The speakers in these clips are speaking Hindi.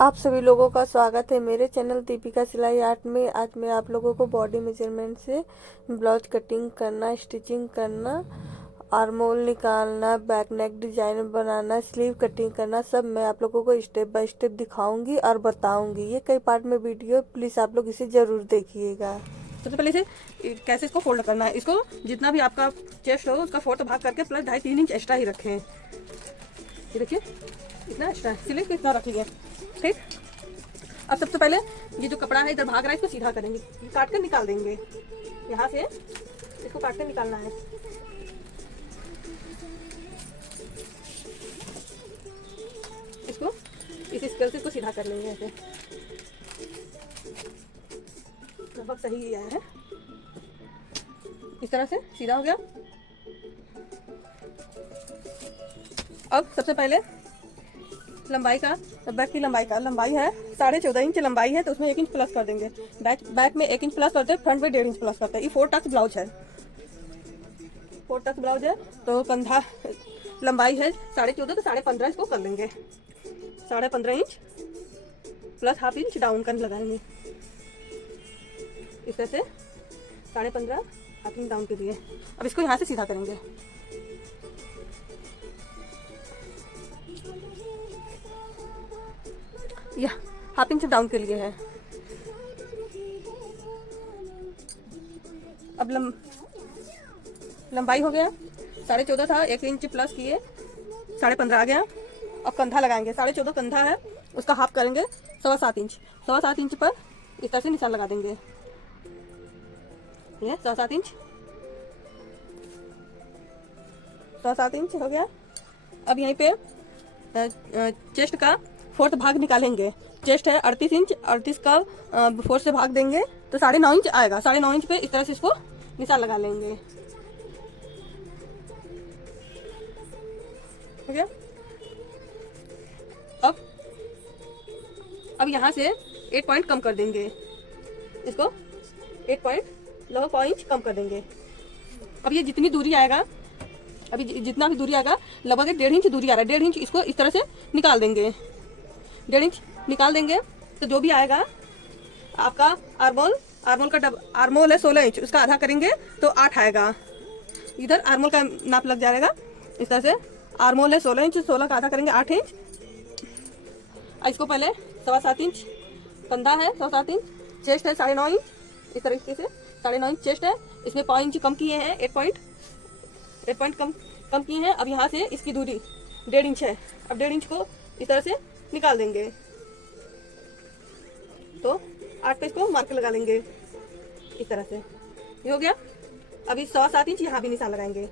आप सभी लोगों का स्वागत है मेरे चैनल दीपिका सिलाई आर्ट में। आज मैं आप लोगों को बॉडी मेजरमेंट से ब्लाउज कटिंग करना, स्टिचिंग करना, आर्मोल निकालना, बैक नेक डिजाइन बनाना, स्लीव कटिंग करना, सब मैं आप लोगों को स्टेप बाय स्टेप दिखाऊंगी और बताऊंगी। ये कई पार्ट में वीडियो, प्लीज आप लोग इसे जरूर देखिएगा। सबसे पहले इसे कैसे इसको फोल्ड करना है। इसको जितना भी आपका चेस्ट हो उसका फोर्थ भाग करके प्लस 2.5-3 इंच एक्स्ट्रा ही रखें। ये देखिए इतना एक्स्ट्रा सिले को इतना रख लिए, ठीक। अब सबसे पहले ये जो कपड़ा है इधर भाग रहा है इसको सीधा करेंगे, काट कर निकाल देंगे। यहाँ से इसको काट कर निकालना है। इसको इस स्केल से इसको सीधा कर लेंगे ऐसे, लगभग सही ही आया है। इस तरह से सीधा हो गया। अब सबसे पहले लंबाई का, बैक की लंबाई है 14.5 इंच लंबाई है, तो उसमें 1 इंच प्लस कर देंगे। बैक में 1 इंच प्लस करते हैं, फ्रंट में 1.5 इंच प्लस करते हैं। ये 4 टक्स ब्लाउज है, 4 टक्स ब्लाउज है। तो कंधा लंबाई है 14.5 तो 15.5 इसको कर लेंगे। 15.5 inch plus half inch down कर लगाएंगे इस तरह से, 15.5 हाफ इंच डाउन के लिए। अब इसको यहाँ से सीधा करेंगे। यह हाफ इंच डाउन के लिए है। अब लंबाई हो गया 14.5 था, 1 इंच प्लस किए 15.5 आ गया। अब कंधा लगाएंगे, 14.5 कंधा है, उसका हाफ करेंगे 7.25 इंच। 7.25 इंच पर इस तरह से निशान लगा देंगे। ये 7.25 इंच, 7.25 इंच हो गया। अब यहीं पे चेस्ट का फोर्थ भाग निकालेंगे। चेस्ट है 38 इंच, 38 का फोर्थ से भाग देंगे तो 9.5 इंच आएगा। 9.5 इंच पे इस तरह से इसको निशान लगा लेंगे, ठीक है। अब यहाँ से 8 पॉइंट कम कर देंगे, इसको 8 पॉइंट लगभग 5 इंच कम कर देंगे। अब ये जितनी दूरी आएगा, अभी जितना भी दूरी आएगा लगभग 1.5 इंच दूरी आ रहा है। 1.5 इंच इसको इस तरह से निकाल देंगे। 1.5 इंच निकाल देंगे तो जो भी आएगा आपका आर्मोल का आर्मोल है 16 इंच, उसका आधा करेंगे तो 8 आएगा। इधर आर्मोल का नाप लग जाएगा इस तरह से। आर्मोल है 16 इंच, 16 का आधा करेंगे 8 इंच। इसको पहले 7.25 इंच कंधा है, 7.25 इंच चेस्ट है, 9.5 इंच इस तरीके से 9.5 इंच चेस्ट है। इसमें 5 इंच कम किए हैं, 8 पॉइंट कम किए हैं। अब यहाँ से इसकी दूरी 1.5 इंच है। अब 1.5 इंच को इस तरह से निकाल देंगे तो 8 पे इसको मार्क लगा लेंगे इस तरह से। ये हो गया। अभी 7.25 इंच यहाँ भी निशान लगाएंगे,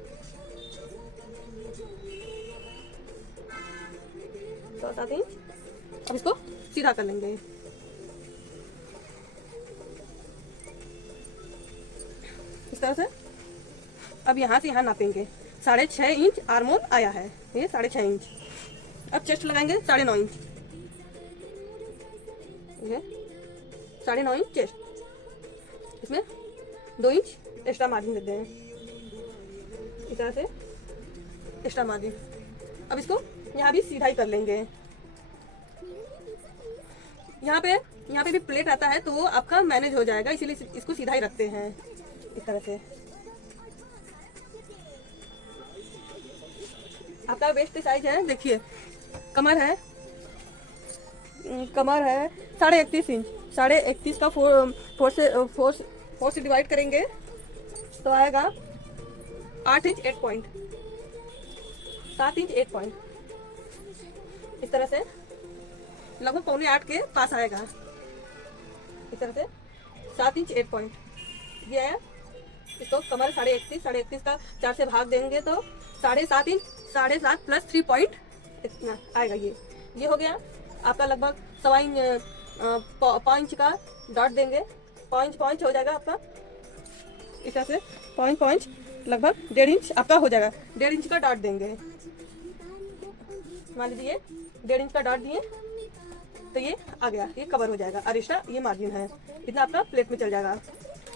7.25 इंच। अब इसको सीधा कर लेंगे इस तरह से। अब यहाँ से यहाँ नापेंगे, 6.5 इंच आर्मोल आया है, ये 6.5 इंच। अब चेस्ट लगाएंगे 9.5 इंच, ये 9.5 इंच चेस्ट। इसमें 2 इंच एक्स्ट्रा मार्जिन देते हैं इस तरह से, एक्स्ट्रा मार्जिन। अब इसको यहाँ भी सीधा ही कर लेंगे। यहाँ पे भी प्लेट आता है तो वो आपका मैनेज हो जाएगा, इसीलिए इसको सीधा ही रखते हैं इस तरह से। आपका वेस्ट साइज है, देखिए कमर है 31.5 इंच। 31.5 का 4 से डिवाइड करेंगे तो आएगा 8 इंच 8 पॉइंट, 7 इंच 8 पॉइंट इस तरह से, लगभग 7.25 के पास आएगा इस तरह से। 7 इंच 8 पॉइंट ये है। इसको कमर 31.5 का 4 से भाग देंगे तो 7.5 इंच, 7.5 प्लस 3 पॉइंट इतना आएगा। ये हो गया आपका लगभग 5 इंच का डॉट देंगे, 5 इंच हो जाएगा आपका इस तरह से। 5 इंच लगभग 1.5 इंच आपका हो जाएगा। 1.5 इंच का डॉट देंगे, मान लीजिए 1.5 इंच का डॉट दिए तो ये आ गया, ये कवर हो जाएगा। और एक्स्ट्रा ये मार्जिन है, इतना आपका प्लेट में चल जाएगा।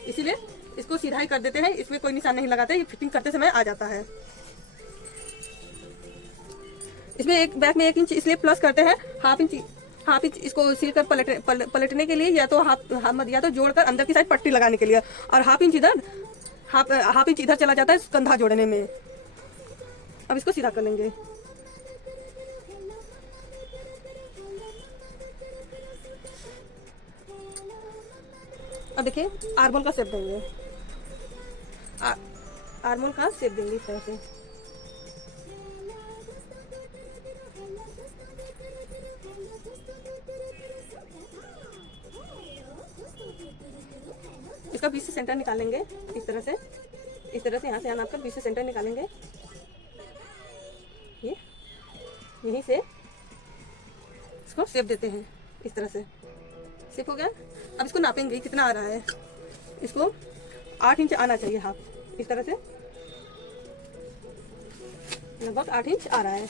इसीलिए इसको सीधा ही कर देते हैं, इसमें कोई निशान नहीं लगाते, ये फिटिंग करते समय आ जाता है। इसमें एक बैक में 1 इंच इसलिए प्लस करते हैं, हाफ इंच हाफ इंच इसको सिलकर पलटने के लिए, या तो या तो जोड़कर अंदर की साइड पट्टी लगाने के लिए, और हाफ इंच इधर हाफ इंच इधर चला जाता है कंधा जोड़ने में। अब इसको सीधा कर लेंगे। अब देखिए आर्मोल का शेप देंगे, आर्मोल का शेप देंगे इस तरह से। इसका बीच से सेंटर निकालेंगे इस तरह से, यहाँ से नाप कर बीच से सेंटर निकालेंगे। ये यहीं से इसको शेप देते हैं इस तरह से। शेप हो गया। अब इसको नापेंगे कितना आ रहा है। इसको 8 इंच आना चाहिए हाफ, इस तरह से लगभग 8 इंच आ रहा है।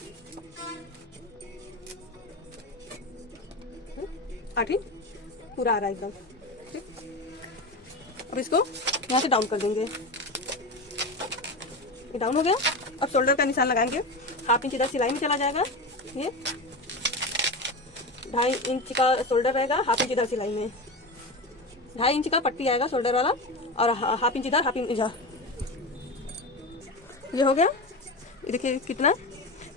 8 इंच पूरा आ रहा है एकदम। ठीक, अब इसको यहाँ से डाउन कर देंगे। ये डाउन हो गया। अब शोल्डर का निशान लगाएंगे। हाफ इंच इधर सिलाई में चला जाएगा। ये 2.5 इंच का शोल्डर रहेगा, हाफ इंच इधर सिलाई में। 2.5 इंच का पट्टी आएगा शोल्डर वाला, और हाफ इंच इधर, हाफ इंच इधर। ये हो गया। ये देखिए कितना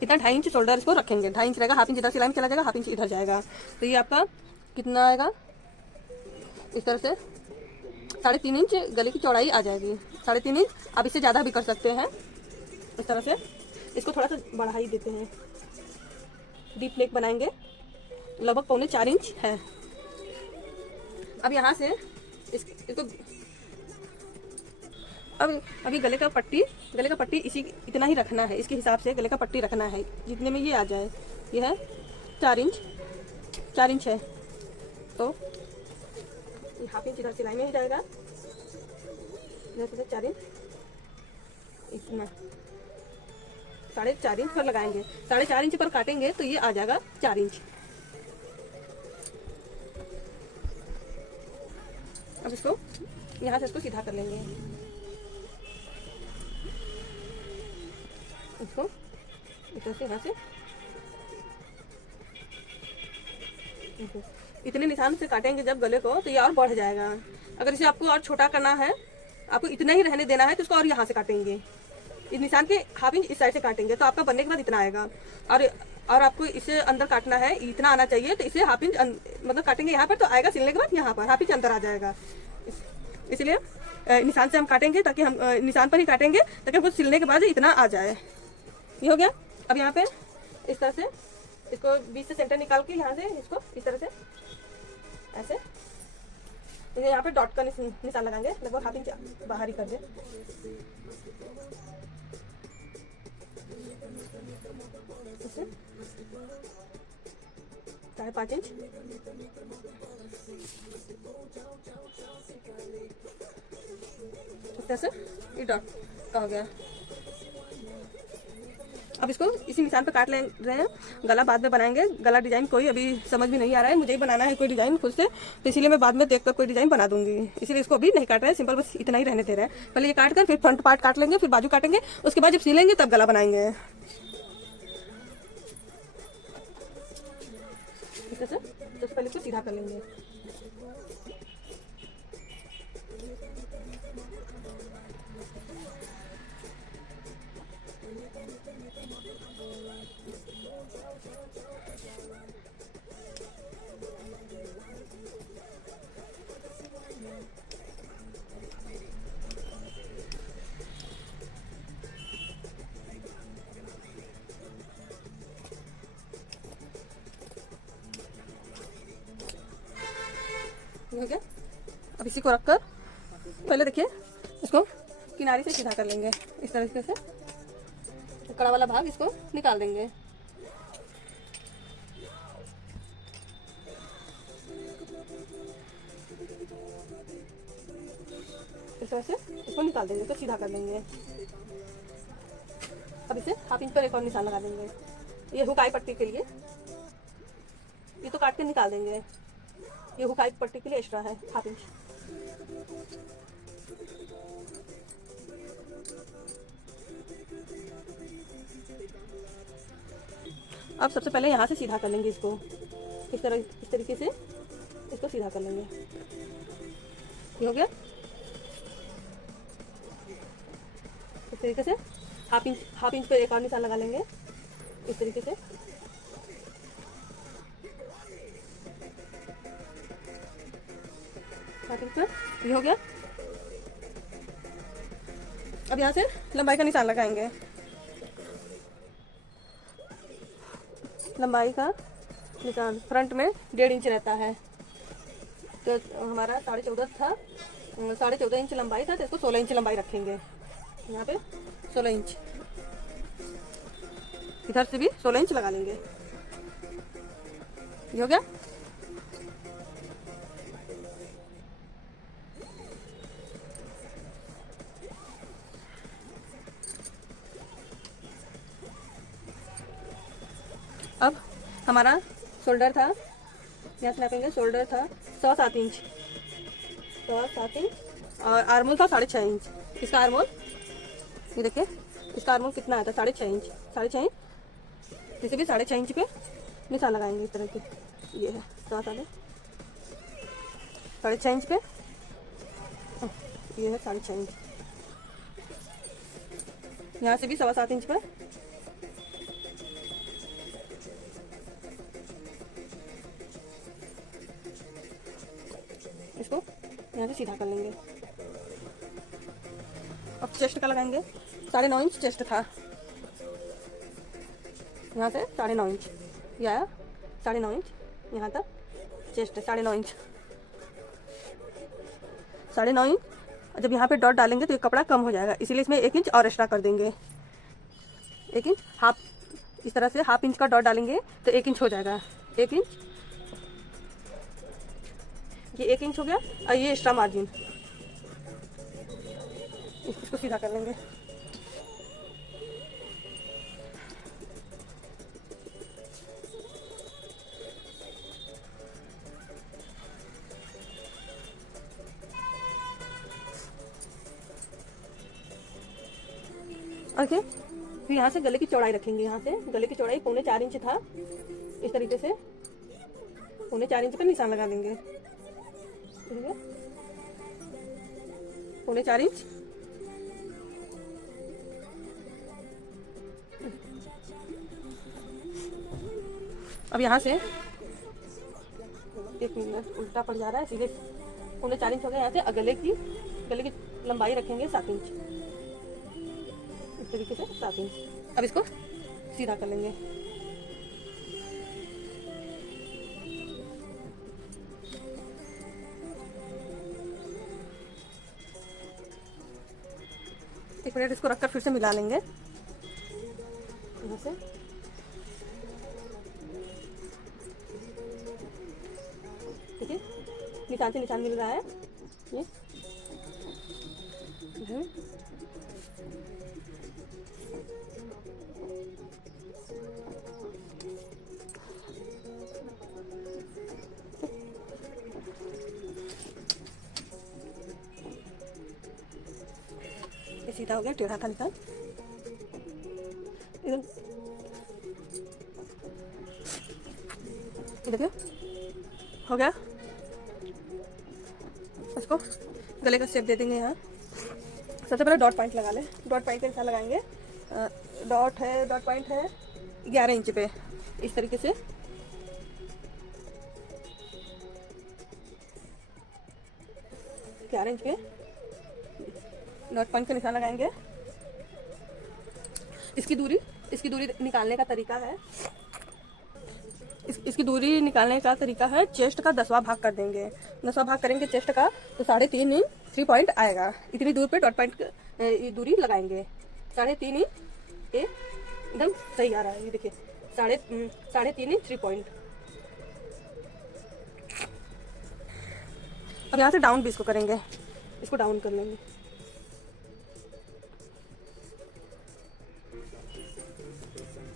2.5 इंच शोल्डर इसको रखेंगे। 2.5 इंच रहेगा, हाफ इंच इधर सिलाई में चला जाएगा, हाफ इंच इधर जाएगा। तो ये आपका कितना आएगा, इस तरह से 3.5 इंच गले की चौड़ाई आ जाएगी। 3.5 इंच। आप इससे ज़्यादा भी कर सकते हैं इस तरह से। इसको थोड़ा सा बढ़ाई देते हैं। डीप नेक बनाएंगे, लगभग 3.25 इंच है। अब यहाँ से इसको अब ये गले का पट्टी इसी इतना ही रखना है। इसके हिसाब से गले का पट्टी रखना है, जितने में ये आ जाए। ये है 4 इंच है, तो हाफ इंच इधर सिलाई में ही जाएगा। इधर से 4 इंच, इतना 4.5 इंच पर लगाएंगे। 4.5 इंच पर काटेंगे तो ये आ जाएगा 4 इंच। अब इसको यहाँ से इसको सीधा कर लेंगे। इसको इधर से यहाँ से इतने निशान से काटेंगे जब गले को, तो ये और बढ़ जाएगा। अगर इसे आपको और छोटा करना है, आपको इतना ही रहने देना है, तो इसको और यहाँ से काटेंगे। इस निशान के हाफ इंच इस साइड से काटेंगे, तो आपका बनने के बाद इतना आएगा। और आपको इसे अंदर काटना है, इतना आना चाहिए। तो इसे हाफ इंच मतलब काटेंगे यहाँ पर, तो आएगा सिलने के बाद यहाँ पर हाफ इंच अंदर आ जाएगा। इसलिए निशान से हम काटेंगे, ताकि हम निशान पर ही काटेंगे, ताकि हमको सिलने के बाद इतना आ जाए। ये हो गया। अब यहाँ पे इस तरह से इसको बीच से सेंटर निकाल के यहाँ से इसको इस तरह से ऐसे यहाँ पे डॉट का निशान लगाएंगे। लगभग हाफ इंच बाहर ही कर दे। इसे 5.5 इंच इस तरह से ये डॉट का हो गया। अब इसको इसी निशान पे काट ले रहे हैं। गला बाद में बनाएंगे। गला डिजाइन कोई अभी समझ में नहीं आ रहा है, मुझे ही बनाना है कोई डिजाइन खुद से, तो इसीलिए मैं बाद में देखकर कोई डिजाइन बना दूंगी। इसीलिए इसको अभी नहीं काट रहे हैं, सिंपल बस इतना ही रहने दे रहे हैं। पहले ये काट कर फिर फ्रंट पार्ट काट लेंगे, फिर बाजू काटेंगे, उसके बाद जब सिलेंगे तब गला बनाएंगे। इस तरह से सबसे पहले इसको सीधा कर लेंगे। हो गया। अब इसी को रखकर पहले देखिए इसको किनारे से सीधा कर लेंगे। इस तरीके से कड़ा वाला भाग इसको निकाल देंगे। इस तरह से इसको निकाल देंगे, तो सीधा कर लेंगे। अब इसे हाफ इंच पर एक और निशान लगा देंगे। ये हुक आई पट्टी के लिए, ये तो काट के निकाल देंगे। ये हुक आई पट्टी के लिए एक्स्ट्रा है हाफ इंच। अब सबसे पहले यहाँ से सीधा कर लेंगे इसको। इस तरीके से इसको सीधा कर लेंगे। ये हो गया। इस तरीके से हाफ इंच पे एक और निशान लगा लेंगे इस तरीके से। हाफ इंच पे ये हो गया। अब यहाँ से लंबाई का निशान लगाएंगे। लंबाई का निशान फ्रंट में 1.5 इंच रहता है, तो हमारा 14.5 था, 14.5 इंच लंबाई था, तो इसको 16 इंच लंबाई रखेंगे। यहाँ पे 16 इंच, इधर से भी 16 इंच लगा लेंगे। ये हो गया। अब हमारा शोल्डर था, यहाँ से नापेंगे। शोल्डर था 7.25 इंच, 7.25 इंच, और आर्मोल था 6.5 इंच। इसका आर्मोल ये देखिए, इसका आर्मोल कितना आता है? 6.5 इंच। 6.5 इंच, इसे भी 6.5 इंच पे निशान लगाएंगे इस तरह के। ये है 6.5 इंच पे, ये है 6.5 इंच। यहाँ से भी 7.25 इंच पे इसको यहाँ से सीधा कर लेंगे। अब चेस्ट का लगाएंगे। 9.5 इंच चेस्ट था, यहाँ से 9.5 इंच, यह आया 9.5 इंच, यहाँ तक चेस्ट है 9.5 इंच। 9.5 इंच, जब यहाँ पे डॉट डालेंगे तो ये कपड़ा कम हो जाएगा, इसीलिए इसमें 1 इंच और एक्स्ट्रा कर देंगे। 1 इंच हाफ, इस तरह से हाफ इंच का डॉट डालेंगे तो 1 इंच हो जाएगा। 1 इंच, ये 1 इंच हो गया। और ये एक्स्ट्रा मार्जिन, इसको सीधा कर लेंगे। ओके, फिर यहाँ से गले की चौड़ाई रखेंगे। यहाँ से गले की चौड़ाई 4.25 इंच था, इस तरीके से 4.25 इंच का निशान लगा देंगे। 4.25 इंच। अब यहाँ से 1 मिनट उल्टा पड़ जा रहा है, सीधे 4.25 इंच हो गया। यहाँ से गले की लंबाई रखेंगे 7 इंच, इस तरीके से 7 इंच। अब इसको सीधा कर लेंगे। एक मिनट इसको रखकर फिर से मिला लेंगे यहाँ से। देखिए निशान से निशान मिल रहा है। ये सीधा हो गया, टेढ़ा था निशान इधर। देखिए हो गया। इसको गले का शेप दे देंगे। यहाँ सबसे पहले डॉट पॉइंट लगा लें। डॉट पॉइंट के निशान लगाएंगे। डॉट पॉइंट है 11 इंच पे, इस तरीके से। इंच पे डॉट पॉइंट का निशान लगाएंगे। इसकी दूरी निकालने का तरीका है, इसकी दूरी निकालने का तरीका है, चेस्ट का 10वां भाग कर देंगे। 10वां भाग करेंगे चेस्ट का, तो 3.5 इंच 3 पॉइंट आएगा। इतनी दूर पे डॉट पॉइंट दूरी लगाएंगे। 3.5 इंच ये एकदम सही आ रहा है। ये देखिए 3.5 इंच 3 पॉइंट। अब यहाँ से डाउन भी इसको करेंगे, इसको डाउन कर लेंगे।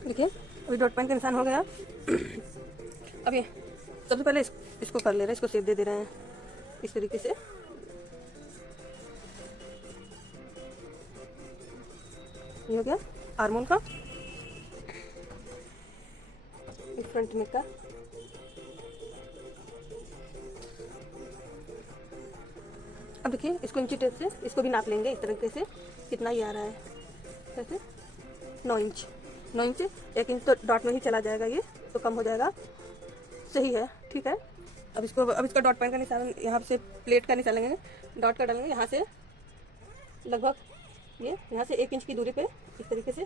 देखिए अभी डॉट पॉइंट का निशान हो गया। अभी सबसे पहले इसको कर ले रहे हैं, इसको शेप दे रहे हैं इस तरीके से। ये हो गया आर्मोल का, फ्रंट नेक का। अब देखिए इसको इंची टेप से इसको भी नाप लेंगे इस तरीके से, कितना ही आ रहा है, कैसे 9 इंच। 9 इंच 1 इंच तो डॉट में ही चला जाएगा, ये तो कम हो जाएगा, सही है, ठीक है। अब इसका डॉट पॉइंट का निशान, यहाँ से प्लेट का निशान लेंगे, डॉट का डालेंगे यहाँ से लगभग ये यहाँ से 1 इंच की दूरी पे इस तरीके से,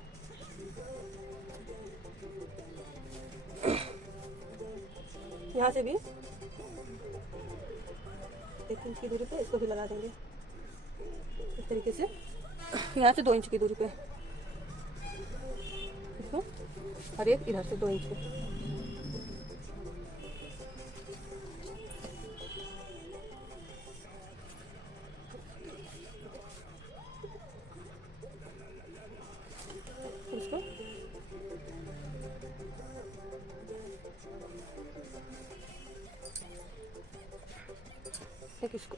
यहाँ से भी 1 इंच की दूरी पे इसको भी लगा देंगे इस तरीके से, यहाँ से 2 इंच की दूरी पे इसको, और एक इधर से 2 इंच पे। इसको एक इसको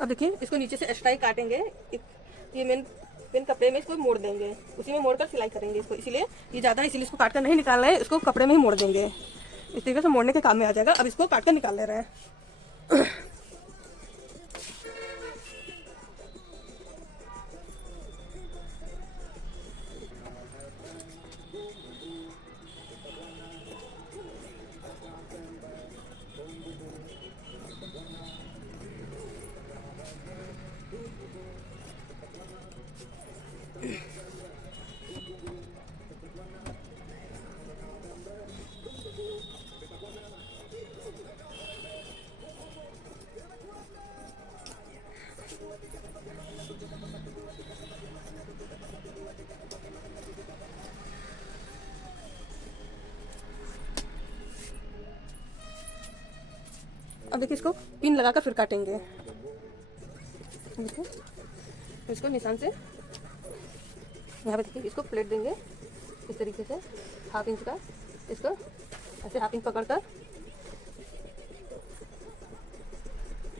अब देखिए इसको नीचे से एक्स्ट्रा ही काटेंगे, ये मेन कपड़े में इसको मोड़ देंगे, उसी में मोड़कर सिलाई करेंगे इसको, इसीलिए ये ज़्यादा, इसीलिए इसको काट कर नहीं निकालना है, इसको कपड़े में ही मोड़ देंगे, इस तरीके से मोड़ने के काम में आ जाएगा। अब इसको काट कर निकाल ले रहे हैं। अब देखिए इसको पिन लगाकर फिर काटेंगे, देखिए इसको निशान से यहाँ पे देखिए इसको प्लेट देंगे इस तरीके से 1/2 इंच का, इसको ऐसे 1/2 इंच पकड़कर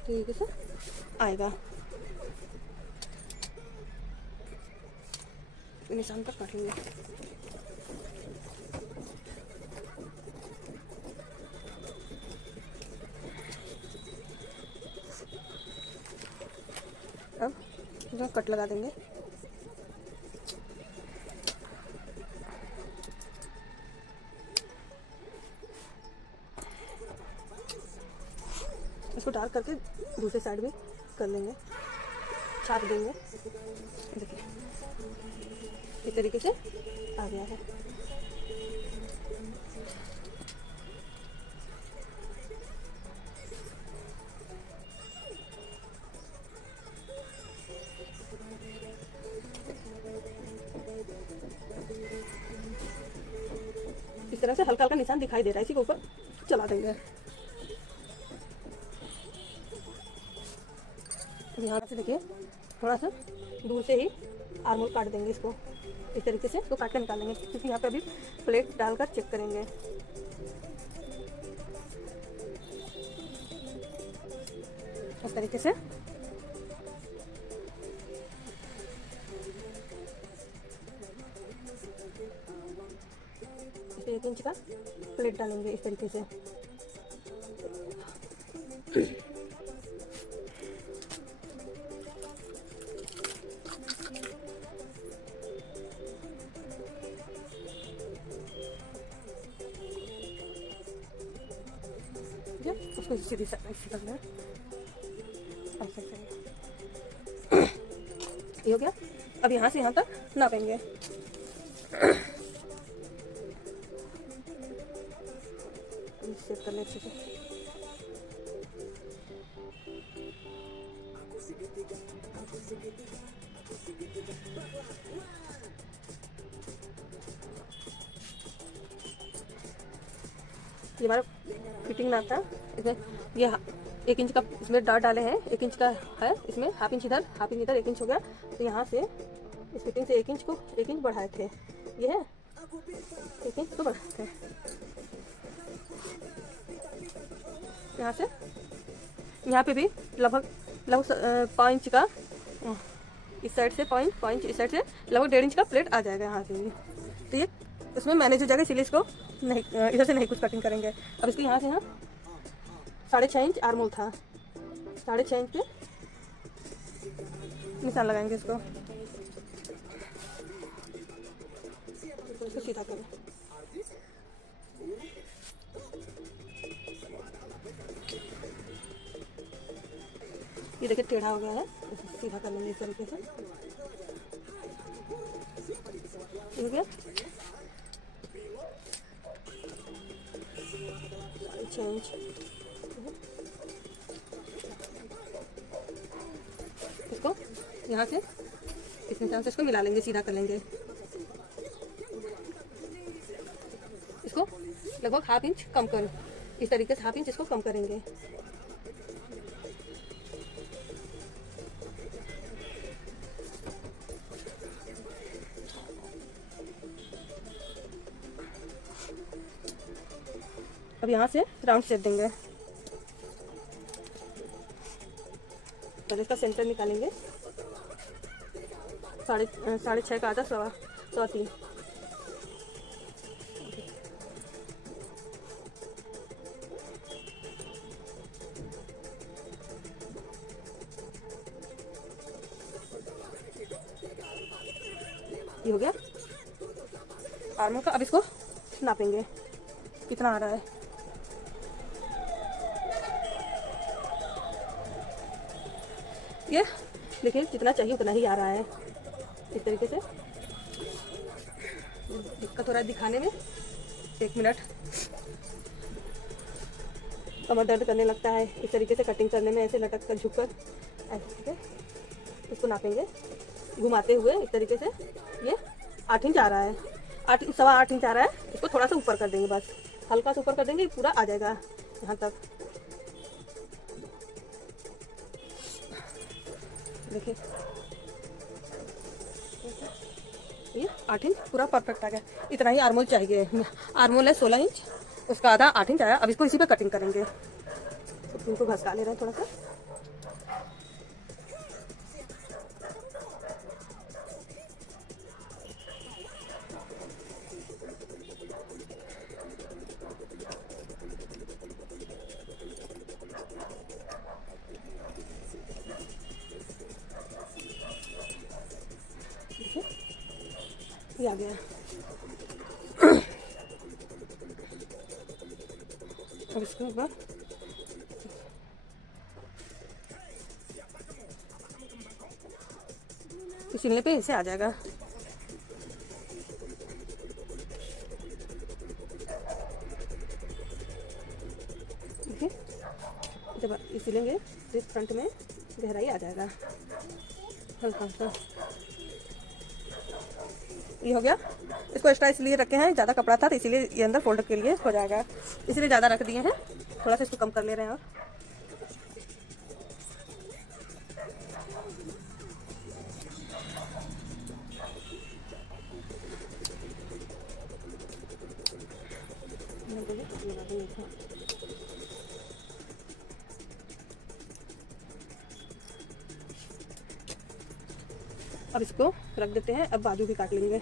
ठीक से आएगा, निशान पर काट लेंगे। अब इसमें कट लगा देंगे, इसको डाल करके दूसरे साइड भी कर लेंगे, छाप देंगे, देखिए इस तरीके से आ गया है। इस तरह से हल्का हल्का निशान दिखाई दे रहा है, इसी के ऊपर चला देंगे। यहाँ से देखिए थोड़ा सा दूर से ही आर्म होल काट देंगे, इसको इस तरीके से इसको काट कर निकालेंगे, क्योंकि यहाँ पे अभी प्लेट डालकर चेक करेंगे। इस तरीके से इस 1 इंच का प्लेट डालेंगे इस तरीके से। उसको सीधी ऐसे करना है, ऐसे ये हो गया। अब यहाँ से यहाँ तक नापेंगे, सेट कर ले अच्छे से। ये हमारा फिटिंग नाप था, इसमें ये 1 इंच का इसमें डाट डाले हैं, 1 इंच का है, इसमें 1/2 इंच इधर 1/2 इंच इधर, 1 इंच हो गया। तो यहाँ से इस फिटिंग से 1 इंच को 1 इंच बढ़ाए थे, ये है 1 इंच को बढ़ाए थे। यहाँ से यहाँ पे भी लगभग 5 इंच का इस साइड से पॉइंट इस साइड से लगभग 1.5 इंच का प्लेट आ जाएगा यहाँ से भी। तो ये इसमें मैनेज हो जाएगा, इसीलिए इसको नहीं इधर से नहीं कुछ कटिंग करेंगे। अब इसको यहाँ से यहाँ 6.5 इंच आर्मोल था, 6.5 इंच पे निशान लगाएंगे इसको सीधा करें। ये देखिए टेढ़ा हो गया है, सीधा कर लेंगे इस तरीके से। ठीक है, 6.5 इंच इसको यहाँ से इस निशान से इसको मिला लेंगे, सीधा कर लेंगे इसको लगभग 1/2 इंच कम कर, इस तरीके से 1/2 इंच इसको कम करेंगे। अब यहाँ से राउंड शेप देंगे, पहले इसका सेंटर निकालेंगे, 6.5 का आधा 3.25। ये हो गया आर्मोल का। अब इसको नापेंगे कितना आ रहा है। ये देखिए जितना चाहिए उतना ही आ रहा है, इस तरीके से। इसका थोड़ा दिखाने में 1 मिनट, कमर दर्द करने लगता है इस तरीके से कटिंग करने में, ऐसे लटक कर झुक कर ऐसे इसको नापेंगे घुमाते हुए इस तरीके से। ये 8 इंच आ रहा है, 8.25 इंच आ रहा है। इसको थोड़ा सा ऊपर कर देंगे, बस हल्का सा ऊपर कर देंगे, पूरा आ जाएगा यहाँ तक। देखिए ये 8 इंच पूरा परफेक्ट आ गया। इतना ही आर्मोल चाहिए। आर्मोल है 16 इंच, उसका आधा 8 इंच आया। अब इसको इसी पे कटिंग करेंगे। तो इनको घसका ले रहे हैं थोड़ा सा। ये आ गया। अब इसको एक बार सिलने पे ऐसे आ जाएगा। देखिए जब सिलेंगे तो फ्रंट में गहराई आ जाएगा हल्का सा। ये हो गया। इसको एक्स्ट्रा इसलिए रखे हैं, ज़्यादा कपड़ा था तो इसीलिए ये अंदर फोल्ड के लिए हो जाएगा, इसलिए ज़्यादा रख दिए हैं। थोड़ा सा इसको कम कर ले रहे हैं। और अब इसको रख देते हैं। अब बाजू भी काट लेंगे।